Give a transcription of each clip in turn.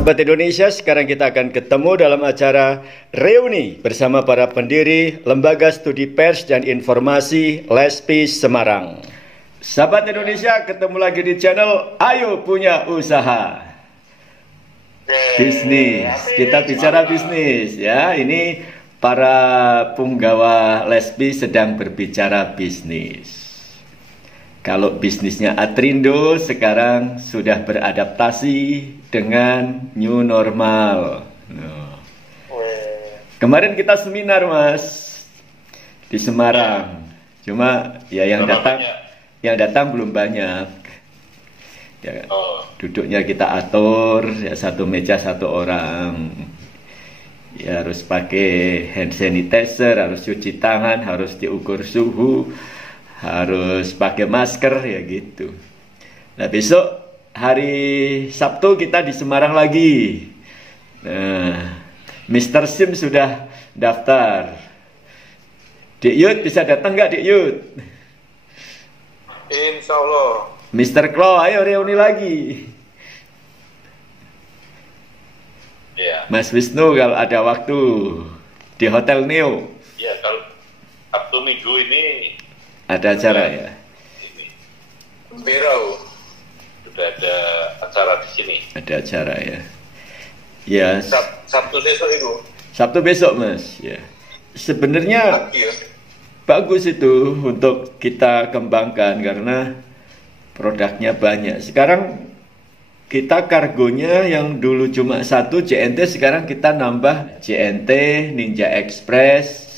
Sahabat Indonesia, sekarang kita akan ketemu dalam acara reuni bersama para pendiri Lembaga Studi Pers dan Informasi LESPI Semarang. Sahabat Indonesia, ketemu lagi di channel Ayo Punya Usaha. Bisnis, kita bicara bisnis ya. Ini para punggawa LESPI sedang berbicara bisnis. Kalau bisnisnya Atrindo sekarang sudah beradaptasi dengan new normal. Kemarin kita seminar Mas di Semarang. Cuma ya yang datang belum banyak. Ya, duduknya kita atur ya, satu meja satu orang. Ya harus pakai hand sanitizer, harus cuci tangan, harus diukur suhu, harus pakai masker ya gitu. Nah besok hari Sabtu kita di Semarang lagi. Nah, Mr. Sim sudah daftar. Dik Yud bisa datang nggak Dik Yud? Insya Allah. Mr. Klo, ayo reuni lagi. Ya. Mas Wisnu kalau ada waktu di Hotel Neo. Ya, kalau Sabtu Minggu ini Ada acara ya? Ini Berau sudah ada acara di sini. Ada acara ya. Ya. Sabtu besok itu. Sabtu besok Mas. Ya. Sebenarnya bagus itu untuk kita kembangkan karena produknya banyak. Sekarang kita kargonya yang dulu cuma satu JNT, sekarang kita nambah JNT, Ninja Express,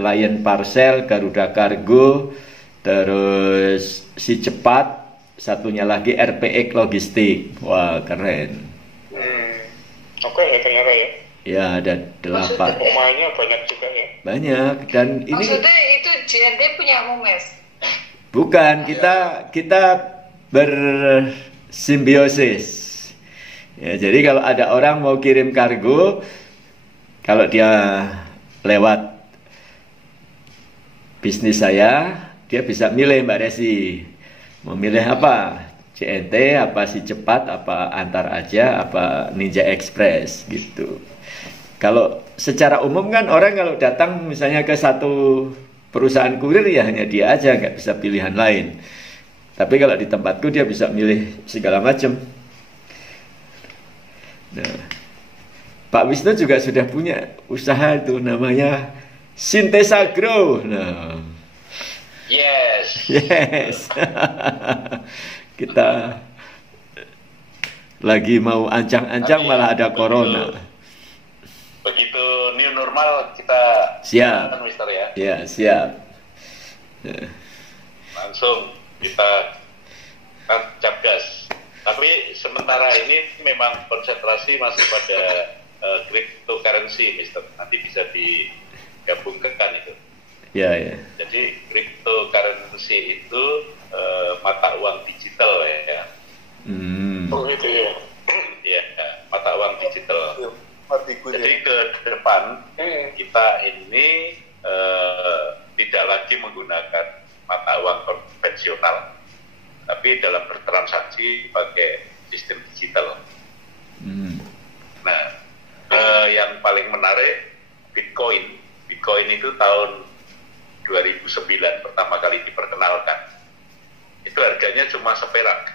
Lion Parcel, Garuda Kargo, terus Si Cepat, satunya lagi RPX Logistik. Wah keren. Oke ya ternyata ya. Ya ada 8. Pemainnya banyak juga ya. Banyak dan ini. Maksudnya itu JNT punya Mes? Bukan, kita bersimbiosis. Ya, jadi kalau ada orang mau kirim kargo, kalau dia lewat bisnis saya, dia bisa milih Mbak Desi. Mau milih apa? JNT, apa Si Cepat, apa Antar Aja, apa Ninja Express gitu. Kalau secara umum kan orang kalau datang misalnya ke satu perusahaan kurir ya hanya dia aja, nggak bisa pilihan lain. Tapi kalau di tempatku dia bisa milih segala macam. Nah, Pak Wisnu juga sudah punya usaha itu namanya Sintesa Grow. Nah, yes. Kita lagi mau ancang-ancang malah ada corona. Begitu new normal kita siap, Mister ya. Ya siap. Langsung kita tancap gas. Tapi sementara ini memang konsentrasi masih pada cryptocurrency, Mister. Nanti bisa digabungkan itu. Ya. Jadi cryptocurrency itu mata uang digital ya. Oh gitu ya. Ya, mata uang digital. Jadi ke depan kita ini tidak lagi menggunakan mata uang konvensional, tapi dalam bertransaksi pakai sistem digital. Nah, yang paling menarik Bitcoin. Bitcoin itu tahun 2009 pertama kali diperkenalkan. Itu harganya cuma seperak,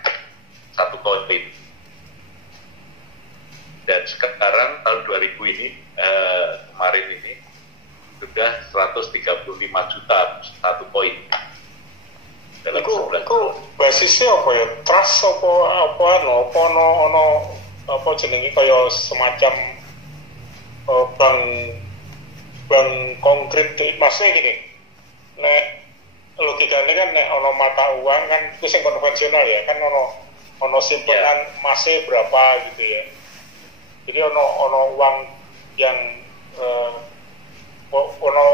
satu koin. Dan sekarang tahun 2000 ini, kemarin ini, sudah 135 juta satu koin. Iku basisnya apa ya? Trust apa jenenge kaya semacam bank konkret. Maksudnya gini, nek logikanya kan nek ono mata uang kan itu yang konvensional ya, kan ono simpenan emasnya berapa gitu ya. Jadi ono uang yang ono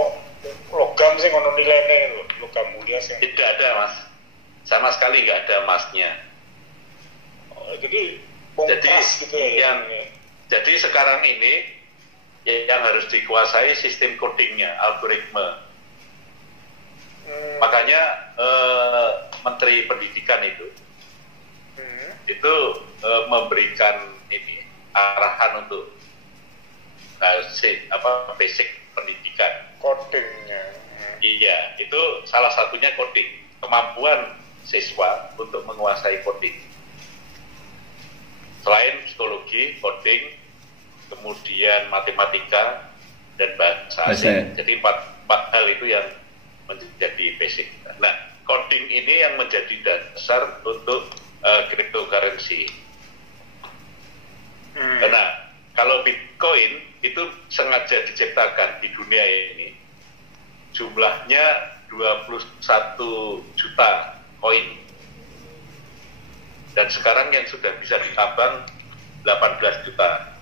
logam sing ono nilainya, logam mulia sing tidak ada Mas, sama sekali nggak ada emasnya. Jadi gitu ya. Jadi sekarang ini yang harus dikuasai sistem codingnya, algoritma. Makanya Menteri Pendidikan itu memberikan ini arahan untuk basic pendidikan. Codingnya. Iya, itu salah satunya coding, kemampuan siswa untuk menguasai coding. Selain psikologi, coding, kemudian matematika dan bahasa asing. Jadi empat hal itu yang menjadi basic. Nah, coding ini yang menjadi dasar untuk cryptocurrency. Karena kalau Bitcoin itu sengaja diciptakan di dunia ini, jumlahnya 21 juta koin. Dan sekarang yang sudah bisa ditambang 18 juta.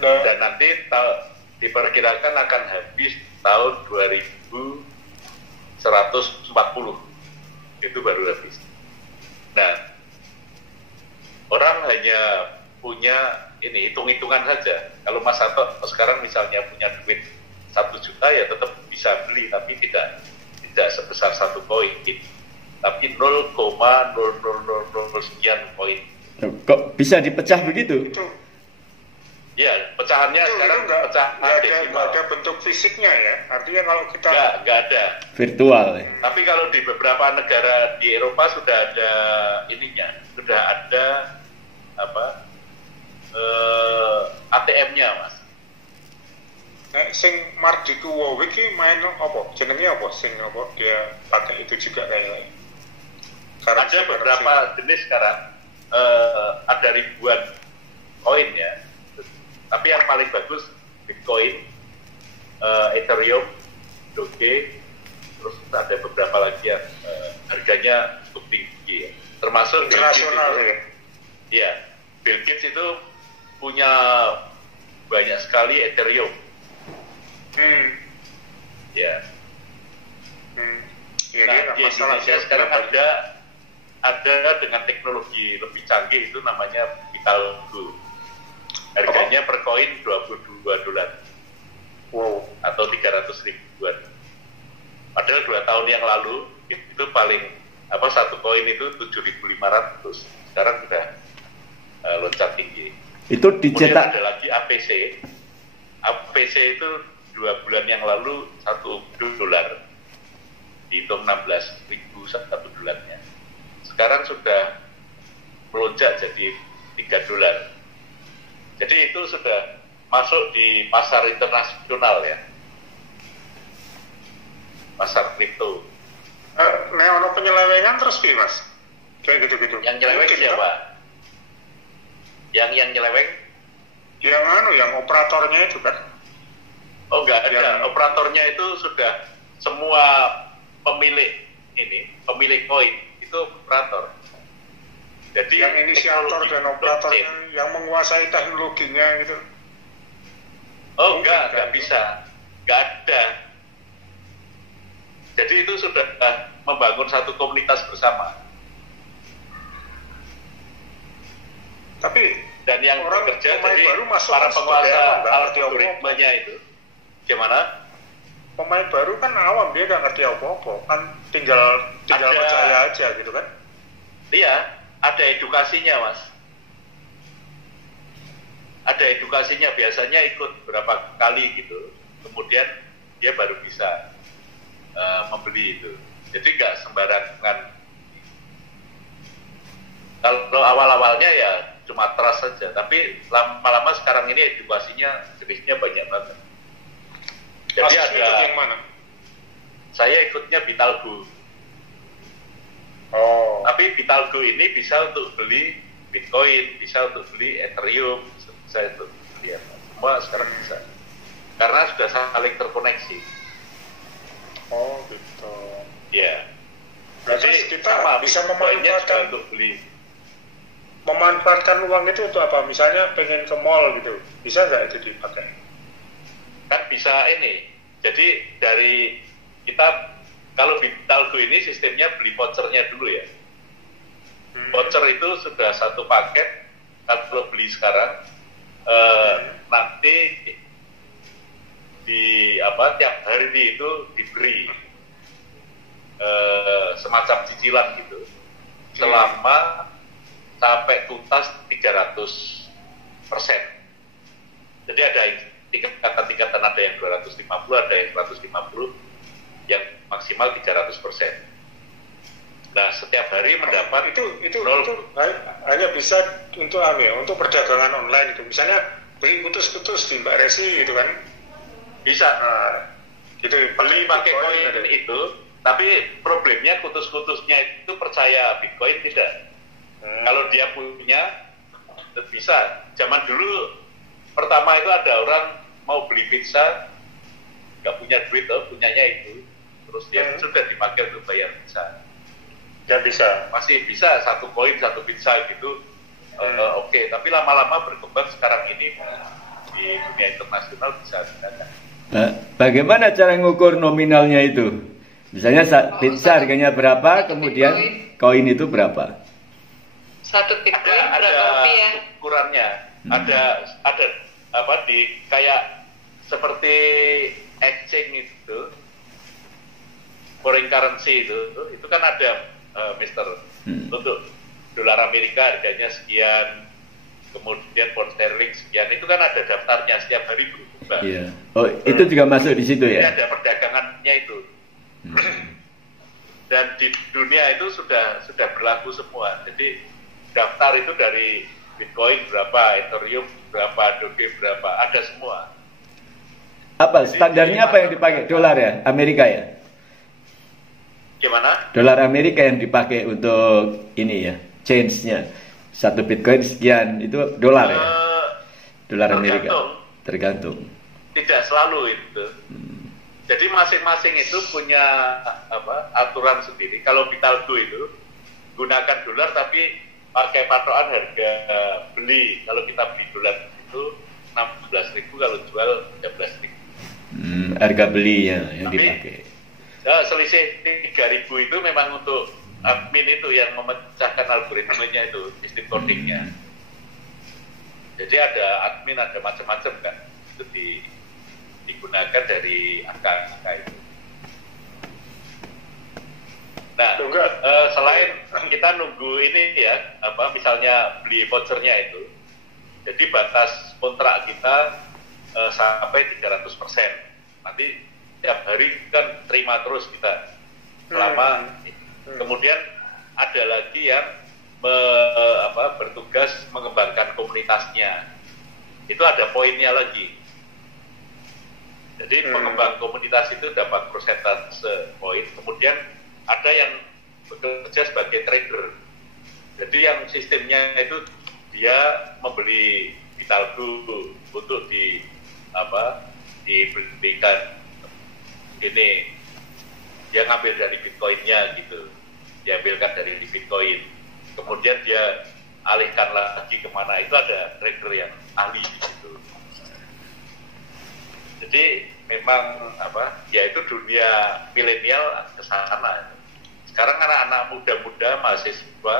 Dan nanti diperkirakan akan habis tahun 2140. Itu baru habis. Nah, orang hanya punya ini hitung-hitungan saja. Kalau Mas Sato sekarang misalnya punya duit 1 juta ya tetap bisa beli, tapi tidak sebesar 1 koin, tapi 0,0000 sekian koin. Kok bisa dipecah begitu? Ya, pecahannya itu sekarang pecah nggak ada bentuk fisiknya ya. Artinya kalau kita nggak ada. Virtual. Tapi kalau di beberapa negara di Eropa sudah ada ininya, sudah ada ATM-nya, Mas. Nek sing Mardiku Wowik iki main apa? Jenenge apa? Sing apa dia pakai itu juga kayaknya. Ada beberapa jenis sekarang. Ada ribuan koin ya. Tapi yang paling bagus Bitcoin, Ethereum, Doge, terus ada beberapa lagi yang harganya cukup tinggi ya. Termasuk internasional ya. Iya, Bill Gates itu punya banyak sekali Ethereum. Ya. Nah, di Indonesia sekarang ada dengan teknologi lebih canggih, itu namanya BitAlgo. Harganya per koin $22. Wow. Atau 300 ribuan. Padahal 2 tahun yang lalu itu paling satu koin itu 7.500. Sekarang sudah loncat tinggi. Itu dicetak. Kemudian ada lagi APC. APC itu 2 bulan yang lalu $1. Dihitung 16.000 satu bulannya. Sekarang sudah melonjak jadi $3. Jadi itu sudah masuk di pasar internasional ya, pasar kripto. Ono penyelewengan terus pi Mas, kayak gitu-gitu. Yang nyeleweng siapa? Yang nyeleweng? Yang operatornya itu kan? Oh enggak ada. Operatornya itu sudah semua pemilik koin itu operator. Jadi yang inisiator dan operatornya yang menguasai teknologinya gitu. Oh enggak bisa, enggak ada. Jadi itu sudah membangun satu komunitas bersama. Tapi dan yang orang bekerja jadi baru masuk para penguasa algoritmanya itu gimana? Pemain baru kan awam, dia nggak ngerti apa-apa, kan tinggal percaya aja gitu kan? Iya. Ada edukasinya, Mas. Ada edukasinya, biasanya ikut berapa kali gitu. Kemudian dia baru bisa membeli itu. Jadi nggak sembarangan. Kalau awal-awalnya ya cuma trust saja. Tapi lama-lama sekarang ini edukasinya jenisnya banyak banget. Jadi ada. Yang mana? Saya ikutnya BitAlgo. Oh. Tapi BitAlgo ini bisa untuk beli Bitcoin, bisa untuk beli Ethereum, bisa untuk beli apa. Semua sekarang bisa. Karena sudah saling terkoneksi. Oh gitu. Ya. Jadi kita bisa memanfaatkan untuk beli. Memanfaatkan uang itu untuk apa? Misalnya pengen ke mall gitu, bisa nggak itu dipakai? Kan bisa ini. Jadi dari kita kalau BitAlgo ini sistemnya beli vouchernya dulu ya. Voucher itu sudah satu paket. Kalau beli sekarang, nanti tiap hari itu diberi semacam cicilan gitu. Selama sampai tuntas 300 Jadi ada tingkatan-tingkatan, ada yang 250, ada yang 150, yang maksimal 300%. Nah, setiap hari mendapat itu hanya bisa untuk untuk perdagangan online itu. Misalnya beli putus-putus di Mbak Resi gitu kan. Bisa. Gitu beli pakai koin itu, tapi problemnya kutus-kutusnya itu percaya Bitcoin tidak. Kalau dia punya, bisa. Zaman dulu pertama itu ada orang mau beli pizza, nggak punya duit, punyanya itu, terus dia sudah dipakai untuk bayar pizza. Ya bisa. Masih bisa, 1 koin 1 pizza gitu. Oke. Tapi lama-lama berkembang sekarang ini di dunia internasional bisa digunakan. Bagaimana cara ngukur nominalnya itu? Misalnya pizza harganya berapa, kemudian koin itu berapa? 1 Bitcoin ada berapa rupiah? Ukurannya. Ada kayak seperti exchange itu, foreign currency itu kan ada Mister, untuk dolar Amerika harganya sekian, kemudian pound sterling sekian, itu kan ada daftarnya, setiap hari berubah. Iya. Oh, itu juga masuk di situ ya? Ada perdagangannya itu. Dan di dunia itu sudah berlaku semua. Jadi daftar itu dari Bitcoin berapa, Ethereum berapa, Doge berapa, ada semua. Apa standarnya? Apa yang dipakai? Dolar ya, Amerika ya? Gimana? Dolar Amerika yang dipakai untuk ini ya, change-nya. 1 Bitcoin sekian, itu dolar ya? Dolar Amerika. Tergantung. Tidak selalu itu. Jadi masing-masing itu punya aturan sendiri. Kalau Bitalgo itu gunakan dolar tapi pakai patokan harga beli. Kalau kita beli dolar itu 16.000, kalau jual 13.000. Harga beli ya yang tapi, dipakai. Selisih 3.000 itu memang untuk admin itu yang memecahkan algoritmenya itu, sistem codingnya. Jadi ada admin, ada macam-macam kan, itu digunakan dari angka-angka itu. Nah, selain kita nunggu ini ya, misalnya beli vouchernya itu, jadi batas kontrak kita sampai 300%. Nanti tiap hari kan terima terus kita selama kemudian ada lagi yang bertugas mengembangkan komunitasnya, itu ada poinnya lagi. Jadi pengembang komunitas itu dapat persentase poin. Kemudian ada yang bekerja sebagai trader. Jadi yang sistemnya itu dia membeli Bitalgo untuk diberikan ini, dia ngambil dari Bitcoinnya gitu, diambilkan dari Bitcoin, kemudian dia alihkan lagi kemana, itu ada trader yang ahli gitu. Jadi memang yaitu dunia milenial ke sana. Sekarang anak-anak muda-muda mahasiswa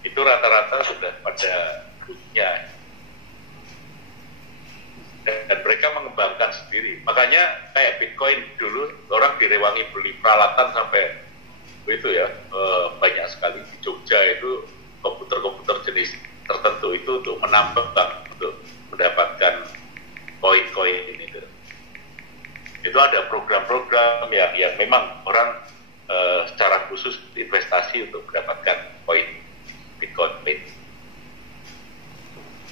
itu rata-rata sudah pada punya, dan mereka mengembangkan sendiri. Makanya kayak Bitcoin dulu orang direwangi beli peralatan sampai itu ya, banyak sekali di Jogja itu komputer-komputer jenis tertentu itu untuk menambang, untuk mendapatkan koin-koin ini. Itu ada program-program yang memang orang secara khusus investasi untuk mendapatkan koin Bitcoin.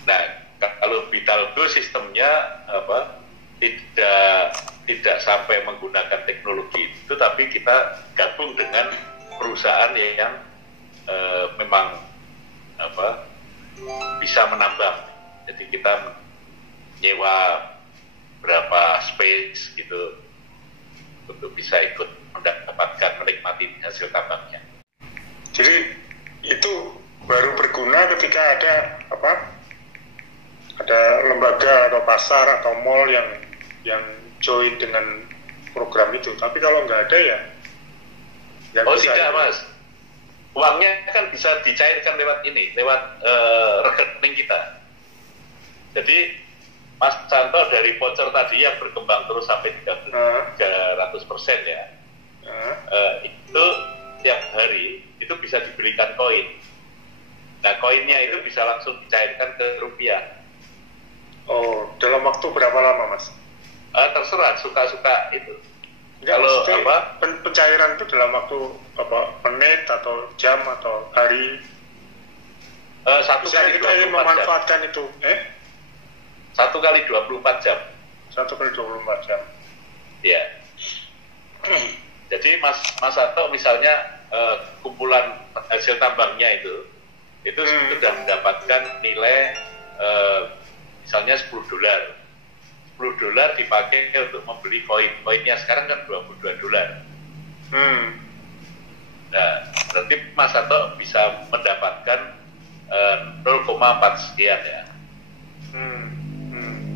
Nah, kalau Bitalgo sistemnya tidak sampai menggunakan teknologi itu, tapi kita gabung dengan perusahaan yang memang bisa menambang. Jadi kita nyewa berapa space gitu untuk bisa ikut menikmati hasil tambangnya. Jadi itu baru berguna ketika ada lembaga atau pasar atau mall yang join dengan program itu. Tapi kalau nggak ada ya bisa. Tidak Mas, uangnya kan bisa dicairkan lewat rekening kita. Jadi Mas Santo dari voucher tadi yang berkembang terus sampai 300% ya, itu tiap hari itu bisa diberikan koin. Nah, koinnya itu bisa langsung dicairkan ke rupiah. Kalau pencairan itu dalam waktu menit atau jam atau hari? Satu kali kita ingin memanfaatkan jam. Itu, 1 kali 24 jam. 1 kali 24 jam. Iya. Jadi Mas Anto misalnya kumpulan hasil tambangnya itu sudah mendapatkan nilai misalnya $10. $10 dipakai untuk membeli koinnya sekarang kan $22. Nah, berarti Mas Anto bisa mendapatkan 0,4 sekian ya.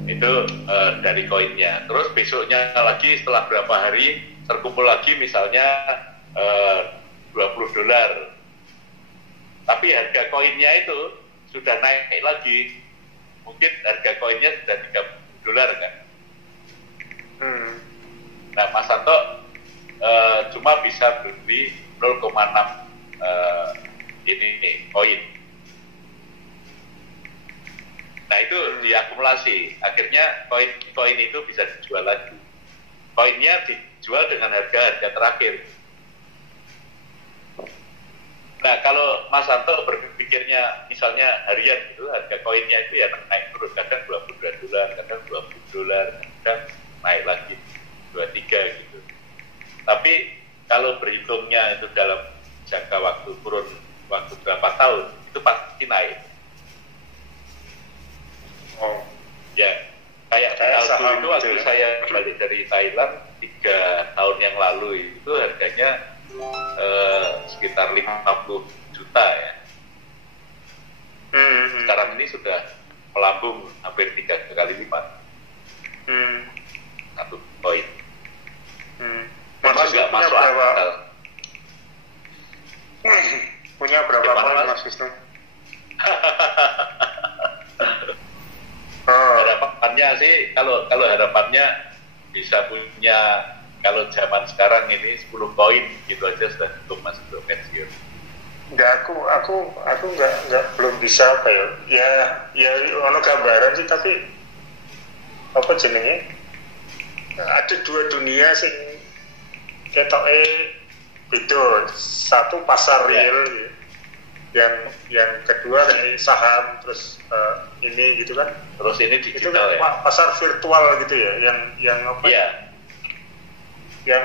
Itu dari koinnya. Terus besoknya lagi setelah berapa hari terkumpul lagi misalnya $20. Tapi harga koinnya itu sudah naik lagi. Mungkin harga koinnya sudah $30 kan. Nah, Mas Anto cuma bisa beli 0,6 ini koin. Nah, itu diakumulasi. Akhirnya koin itu bisa dijual lagi. Koinnya dijual dengan harga terakhir. Nah, kalau Mas Anto berpikirnya misalnya harian gitu, harga koinnya itu ya naik terus, kadang $22, kadang $20, kadang naik lagi 23 gitu. Tapi kalau berhitungnya itu dalam jangka waktu kurun waktu berapa tahun, itu pasti naik. Ya, kayak saham itu waktu saya balik dari Thailand 3 tahun yang lalu itu harganya sekitar 50 juta ya. Sekarang ini sudah melambung hampir 3 kali lipat. Satu koin. Mas nggak masuk akal. Punya berapa koin Mas Wisnu? Harapannya sih kalau harapannya bisa punya, kalau zaman sekarang ini 10 koin gitu aja sudah cukup Mas untuk pensiun. Enggak, aku enggak belum bisa apa ya ono gambaran sih, tapi apa jenenge, ada 2 dunia sing ketoke beda. Satu pasar real ya. yang kedua kayak saham, terus ini gitu kan, terus ini digital itu kan ya, pasar virtual gitu ya, yang apa yang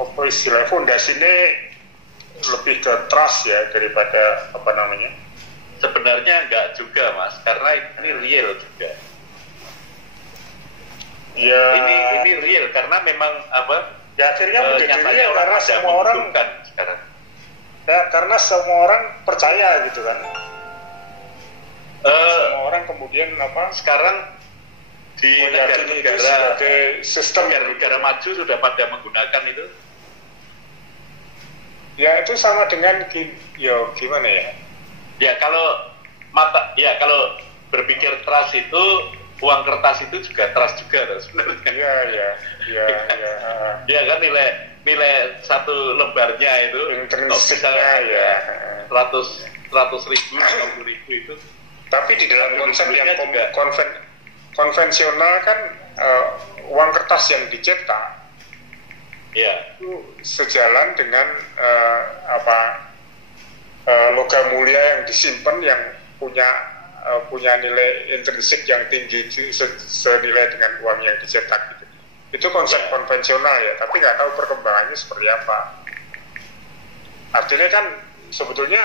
apa istilahnya fondasinya lebih ke trust ya daripada apa namanya. Sebenarnya enggak juga Mas, karena ini real juga ya. Ini real karena memang apa ya, akhirnya menjadi real karena semua orang sekarang. Ya, karena semua orang percaya gitu kan. Semua orang kemudian apa? Sekarang di negara sistem negara maju sudah pada menggunakan itu. Ya, itu sama dengan gimana ya? Ya, kalau kalau berpikir trust itu, uang kertas itu juga trust juga sebenarnya. Iya. Ya kan, nilai satu lembarnya itu intrinsiknya ya 100.000, 50.000 itu. Tapi di dalam konsep yang konvensional kan uang kertas yang dicetak itu sejalan dengan logam mulia yang disimpan yang punya nilai intrinsik yang tinggi senilai dengan uang yang dicetak gitu. Itu konsep konvensional ya, tapi nggak tahu perkembangannya seperti apa. Artinya kan sebetulnya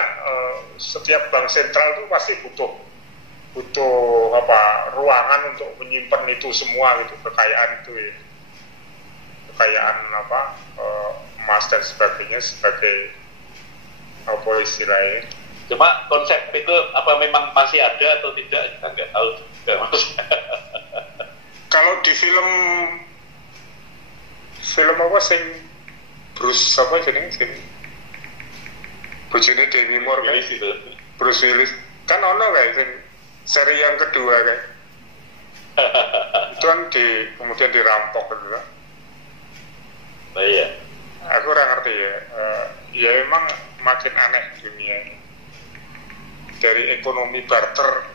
setiap bank sentral itu pasti butuh ruangan untuk menyimpan itu semua gitu, kekayaan itu ya, kekayaan emas dan sebagainya sebagai apa istilahnya. Cuma konsep itu apa memang masih ada atau tidak kita nggak tahu juga Mas. Kalau di film apa sing Bruce apa jenenge sing bojone Demi Moore kan, Bruce Willis kan ono kayak sing seri yang kedua kayak itu kan kemudian dirampok gitu kan. Nah, iya. Aku ora ngerti ya. Ya emang makin aneh dunia ini. Dari ekonomi barter,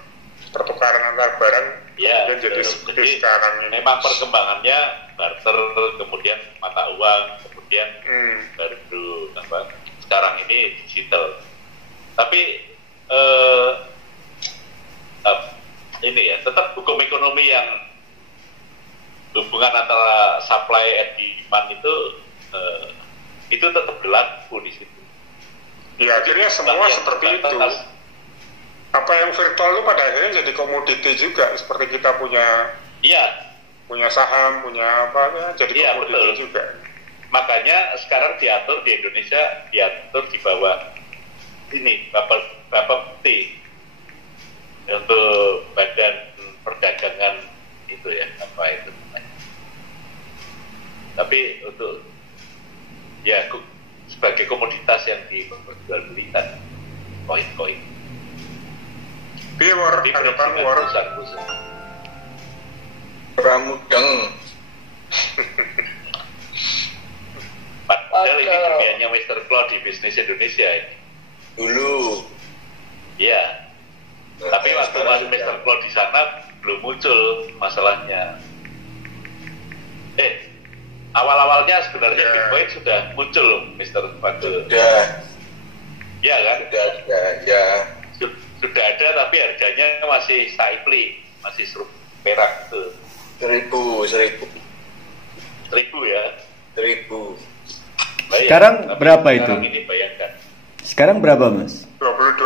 pertukaran antar barang, ya, jadi seperti sekarang ini. Memang perkembangannya barter. barter, kemudian mata uang, kemudian baru sekarang ini digital. Tapi ini ya tetap hukum ekonomi yang hubungan antara supply and demand itu tetap berlaku di situ. Ya akhirnya semua seperti itu. Apa yang virtual itu pada akhirnya jadi komoditi juga, seperti kita punya saham, punya apa ya, jadi komoditi juga. Makanya sekarang diatur di Indonesia, diatur di bawah ini Bapepti untuk Badan Perdagangan itu ya, apa itu namanya. Tapi untuk ya sebagai komoditas yang diperjualbelikan koin-koin. Piye war, hadapan war. Pramudeng. Padahal ini dunianya Mr. Claw di bisnis Indonesia ini. Dulu. Iya. Tapi waktu masuk Mr. Claw di sana belum muncul masalahnya. Awal-awalnya sebenarnya Bitcoin sudah muncul, Mr. Fadil. Sudah. Iya kan? Ya. Sudah ada, tapi harganya masih saipli, masih perak tuh. 1.000 ya. 1.000. Sekarang berapa itu? Sekarang ini bayangkan. Sekarang berapa, Mas? $22.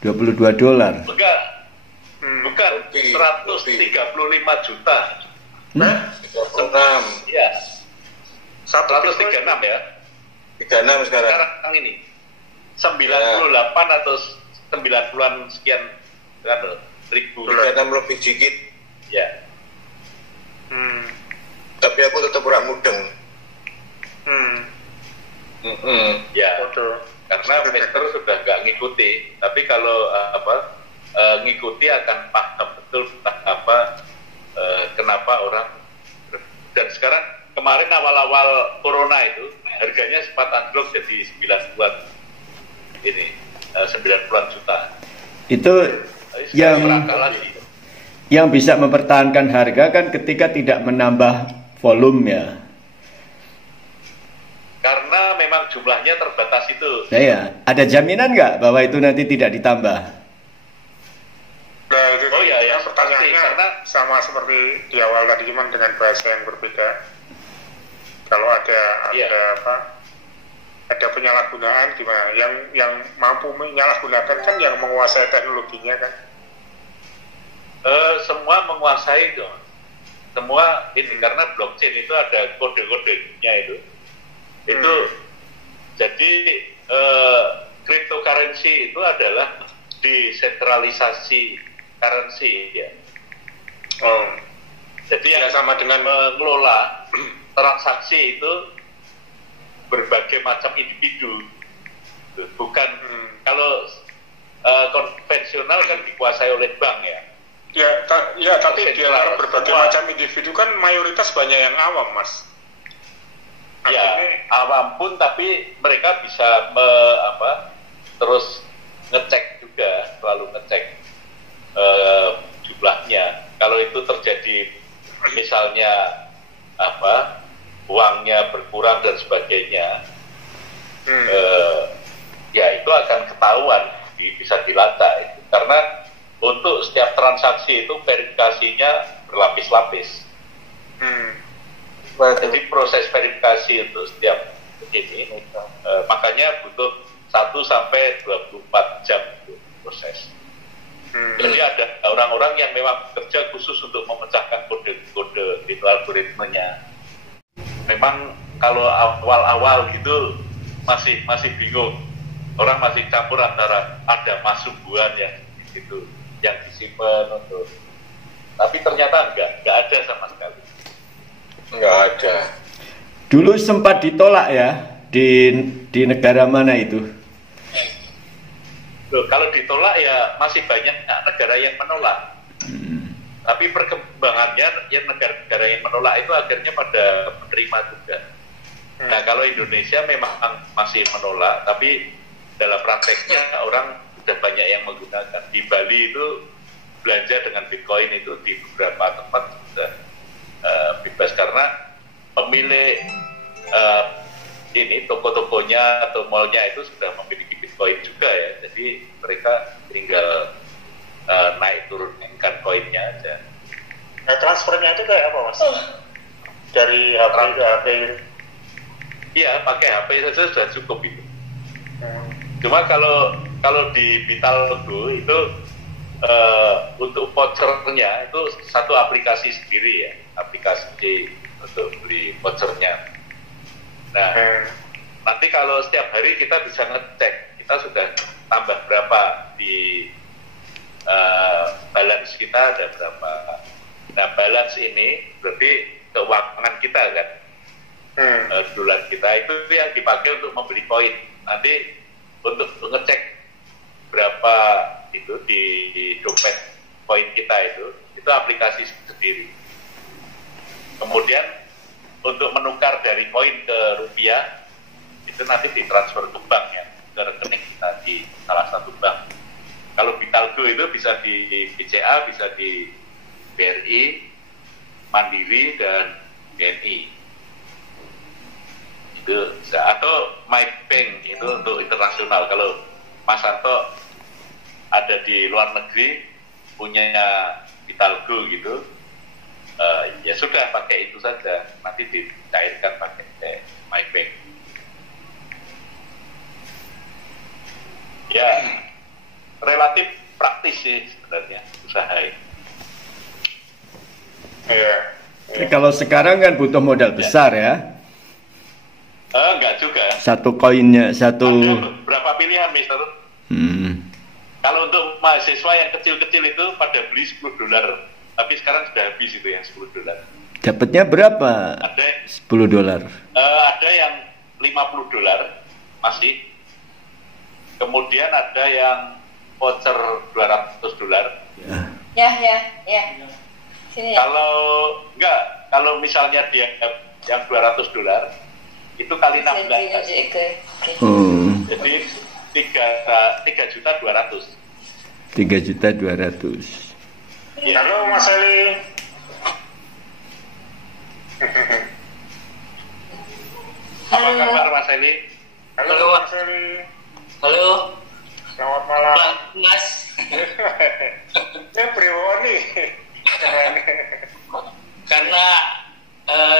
$22. Bukan 135 juta. 36. Iya. 136 ya. 36 sekarang. Sekarang ini 98 atau 90-an sekian kan ribu. 36 lebih sedikit. Ya. Tapi aku tetap kurang mudeng. Ya. Karena Mister sudah nggak ngikuti. Tapi kalau ngikuti akan paham betul kenapa orang. Dan sekarang kemarin awal-awal corona itu harganya sempat anjlok jadi 90-an ini 90-an juta. Itu yang bisa mempertahankan harga kan ketika tidak menambah volume ya. Karena memang jumlahnya terbatas itu. Ya, ada jaminan nggak bahwa itu nanti tidak ditambah? Nah itu yang pertanyaannya karena sama seperti di awal tadi, cuman dengan bahasa yang berbeda. Kalau ada ada penyalahgunaan gimana? Yang mampu menyalahgunakan kan yang menguasai teknologinya kan? Semua menguasai itu. Semua ini karena blockchain itu ada kode-kodenya itu. Itu jadi cryptocurrency itu adalah desentralisasi currency ya. Jadi yang sama dengan mengelola transaksi itu berbagai macam individu, bukan kalau konvensional kan dikuasai oleh bank ya. Tapi di antara berbagai macam individu kan mayoritas banyak yang awam, Mas. Awam pun tapi mereka bisa terus ngecek juga, selalu ngecek jumlahnya. Kalau itu terjadi misalnya uangnya berkurang dan sebagainya, itu akan ketahuan, bisa dilacak itu. Karena untuk setiap transaksi itu verifikasinya berlapis-lapis. Jadi proses verifikasi untuk setiap ini makanya butuh 1-24 jam proses. Jadi ada orang-orang yang memang bekerja khusus untuk memecahkan kode-kode itu algoritmenya. Memang kalau awal-awal gitu masih bingung. Orang masih campur antara ada masuk buan yang disimpan untuk. Tapi ternyata enggak ada sama sekali. Enggak ada. Dulu sempat ditolak ya di negara mana itu? Loh, kalau ditolak ya masih banyak negara yang menolak. Tapi perkembangannya yang negara-negara yang menolak itu akhirnya pada menerima juga. Nah kalau Indonesia memang masih menolak, tapi dalam prakteknya orang sudah banyak yang menggunakan. Di Bali itu belanja dengan Bitcoin itu di beberapa tempat sudah bebas karena pemilik ini toko-tokonya atau mallnya itu sudah memiliki Bitcoin juga ya, jadi mereka tinggal naik turunkan koinnya aja. Transfernya itu kayak apa Mas? Dari HP ke HP? Iya, pakai HP saja sudah cukup itu. Cuma kalau di Bitalgo itu untuk vouchernya itu satu aplikasi sendiri ya, aplikasi untuk beli vouchernya. Nah, nanti kalau setiap hari kita bisa ngecek kita sudah tambah berapa di balance kita ada berapa. Nah, balance ini berarti keuangan kita kan, dolar kita itu yang dipakai untuk membeli koin. Nanti untuk ngecek berapa itu di dompet koin kita itu aplikasi sendiri. Kemudian untuk menukar dari koin ke rupiah itu nanti ditransfer ke bank ya, ke rekening kita di salah satu bank. Kalau Bitalgo itu bisa di BCA, bisa di BRI, Mandiri dan BNI. Itu bisa. Atau MyBank itu untuk internasional. Kalau Mas Santo ada di luar negeri punyanya Bitalgo gitu, ya sudah pakai itu saja, nanti dicairkan pakai MyBank. Ya, relatif praktis sih sebenarnya usaha ini. Iya. Kalau sekarang kan butuh modal besar ya. Enggak juga. Satu koinnya satu. Ada berapa pilihan, Mister? Kalau untuk mahasiswa yang kecil-kecil itu pada beli $10, tapi sekarang sudah habis itu yang $10. Dapatnya berapa? Ada $10. Ada yang $50 masih. Kemudian ada yang voucher $200. Ya. Sini ya. Kalau misalnya dia yang $200 itu kali 16. Jadi 3.200.000. 3.200.000. Ya. Halo Mas Eli. Apa kabar Mas Eli? Halo Mas Eli. Halo. Selamat malam. Mas. Priwon nih. Karena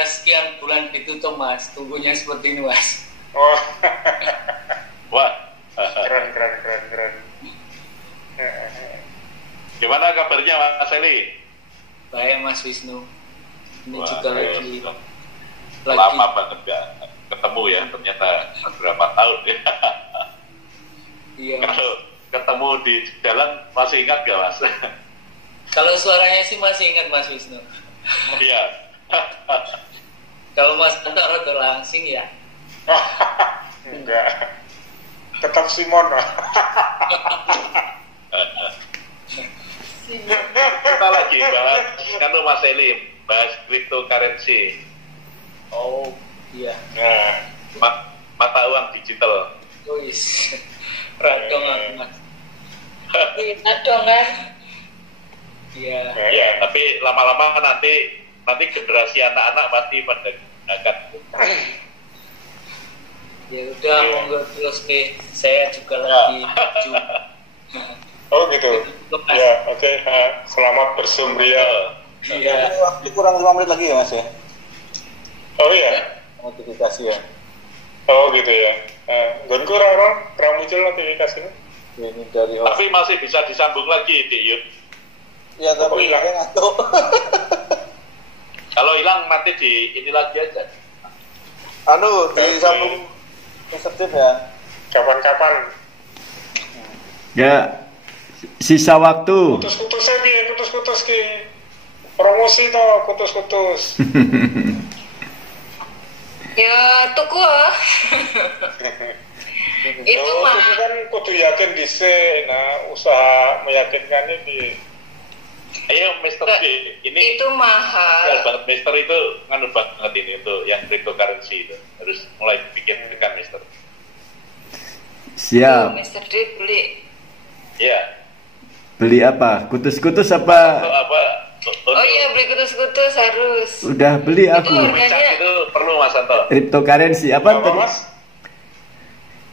sekian bulan ditutup Mas, tunggunya seperti ini Mas. Oh. Wah. Keren. Gimana kabarnya Mas Eli? Baik Mas Wisnu. Ini Wah, juga lagi lama banget gak ketemu ya, ternyata berapa tahun ya. Iya. Kalau ketemu di jalan masih ingat gak Mas? Kalau suaranya sih masih ingat Mas Wisnu. Iya. Kalau Mas Anto rada langsing ya. Enggak. Tetap Simon. Kita lagi bahas kan Mas Eli, bahas cryptocurrency. Oh iya. Nah, Mata uang digital. Wis. Radong aku Mas. Adong kan. Iya. Ya, tapi lama-lama nanti generasi anak-anak pasti pada gunakan. Ya udah monggo terus ke saya juga lagi maju. oh gitu. Ya, oke. Selamat bersumria. Iya. Waktu kurang 5 menit lagi ya Mas ya? Oh iya. Notifikasi ya. Oh gitu ya. Gonku kurang muncul notifikasinya. Ini dari Tapi masih bisa disambung lagi di YouTube. ya tapi hilang. ngantuk. Kalau hilang nanti di ini lagi aja. Disambung insertif ya. Kapan-kapan. Ya, sisa waktu. Kutus-kutusnya piye? Kutus-kutus ki. Promosi toh, kutus-kutus. Ya tuku ah. Itu mah. Itu kan kudu yakin dhisik. Nah, usaha meyakinkannya di Ayo Mister D, ini Itu mahal. banget Mister itu nganu banget ini untuk yang cryptocurrency itu. Harus mulai pikirkan Mister. Siap. Mr. D beli. Iya. Beli apa? Kutus-kutus apa? Untuk apa? Oh iya beli kutus-kutus harus. Udah beli Itu aku. Puncak harganya itu per Anto? Cryptocurrency apa Apa tadi? Mas?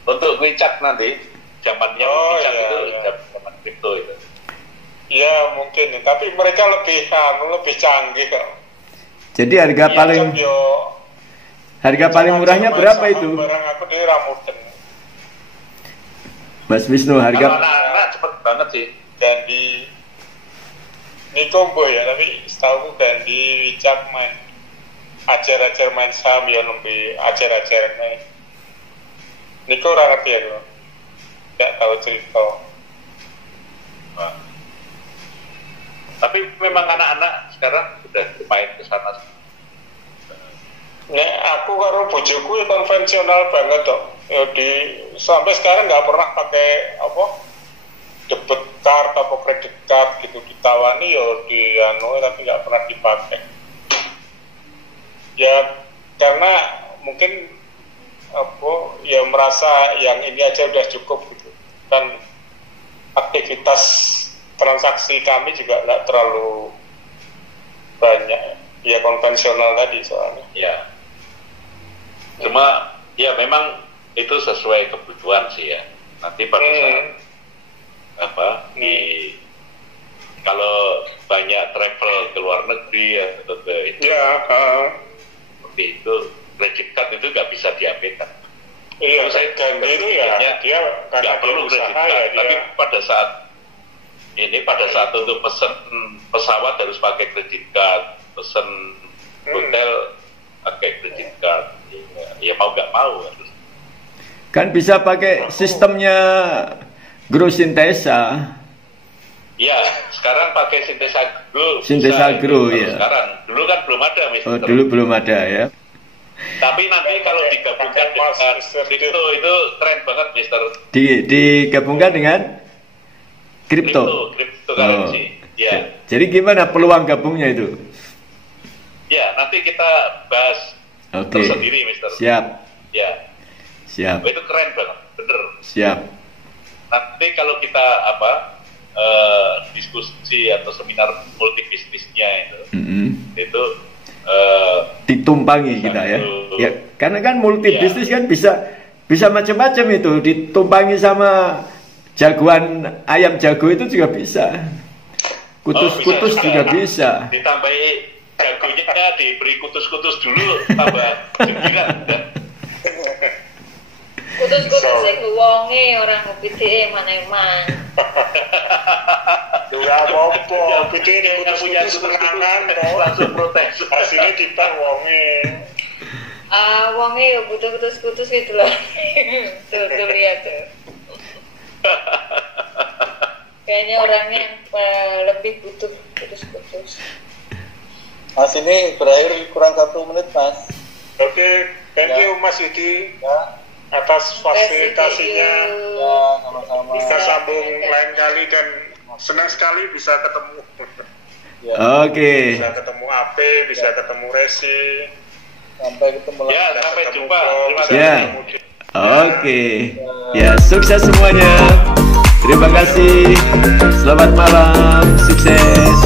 Untuk WeChat nanti, zamannya Oh, WeChat iya, itu iya. zaman kripto itu. Iya mungkin, tapi mereka lebih canggih kok. Jadi harga Iya, paling harga paling murahnya berapa itu? Barang aku di ramuten. Mas Wisnu, Kalau harga anak-anak cepet banget sih. Gandhi ini combo ya, tapi setahu Gandhi WeChat main ajar-ajar main saham ya, lebih ajar-ajar main. Niko orang ngerti ya bro, tidak tahu cerita. Nah. Tapi memang anak-anak sekarang sudah main ke sana. Nek aku karo bojoku ya konvensional banget dong. Ya sampai sekarang nggak pernah pakai apa debit card atau kredit card gitu, ditawani ya di tapi nggak pernah dipakai. Ya karena mungkin apa ya merasa yang ini aja udah cukup gitu. Dan aktivitas transaksi kami juga nggak terlalu banyak, ya konvensional tadi soalnya. Ya. Cuma ya memang itu sesuai kebutuhan sih ya. Nanti pada saat kalau banyak travel ke luar negeri atau ke itu, seperti itu, kredit card itu nggak bisa diambilkan. Iya, saya Gandhi itu ya dia karena nggak perlu dia kredit usaha card, ya tapi dia. pada saat untuk pesen pesawat harus pakai kredit card, pesen hotel pakai kredit card, ya mau nggak mau harus. kan bisa pakai sistemnya Grosintesa. Iya, sekarang pakai Sintesa Gro. Sintesa bisa, Gro, kalau ya. Sekarang, dulu kan belum ada, Mister. Oh, dulu belum ada ya. Tapi nanti kalau digabungkan dengan kripto itu keren banget, Mister. Digabungkan dengan kripto. Cryptocurrency. Ya. Jadi gimana peluang gabungnya itu? Ya, nanti kita bahas Oke. tersendiri, Mister. Siap. Ya. Siap. Itu keren banget, bener. Siap. Nanti kalau kita diskusi atau seminar multi bisnisnya itu Ditumpangi kita ya. Ya, karena kan multi bisnis kan bisa macam-macam itu, ditumpangi sama jagoan ayam jago itu juga bisa. Kutus-kutus juga bisa. Ditambahi jagonya, diberi kutus-kutus dulu, tambah sembilan. Kutus-kutus sing wonge orang ngepiti mana-mana. Juga apa-apa, bikin dia Yang punya kutus-kutus menangan langsung protes. hasilnya dipang wonge. Wonge ya butuh kutus-kutus itu loh. Tuh lihat tuh. Kayaknya orangnya lebih butuh kutus-kutus. Mas ini berakhir kurang 1 menit Mas. Oke, thank you Mas Yudi Ya, atas fasilitasinya. ya sama-sama. Bisa sambung lain kali dan senang sekali bisa ketemu. Ya, Oke. Bisa ketemu Ape, bisa ketemu Resi. sampai ketemu lagi. Ya, bisa sampai ketemu jumpa. Bro, Terima bisa kasih. Ya. ketemu Dik. Oke. Ya, sukses semuanya. Terima kasih. Selamat malam. Sukses.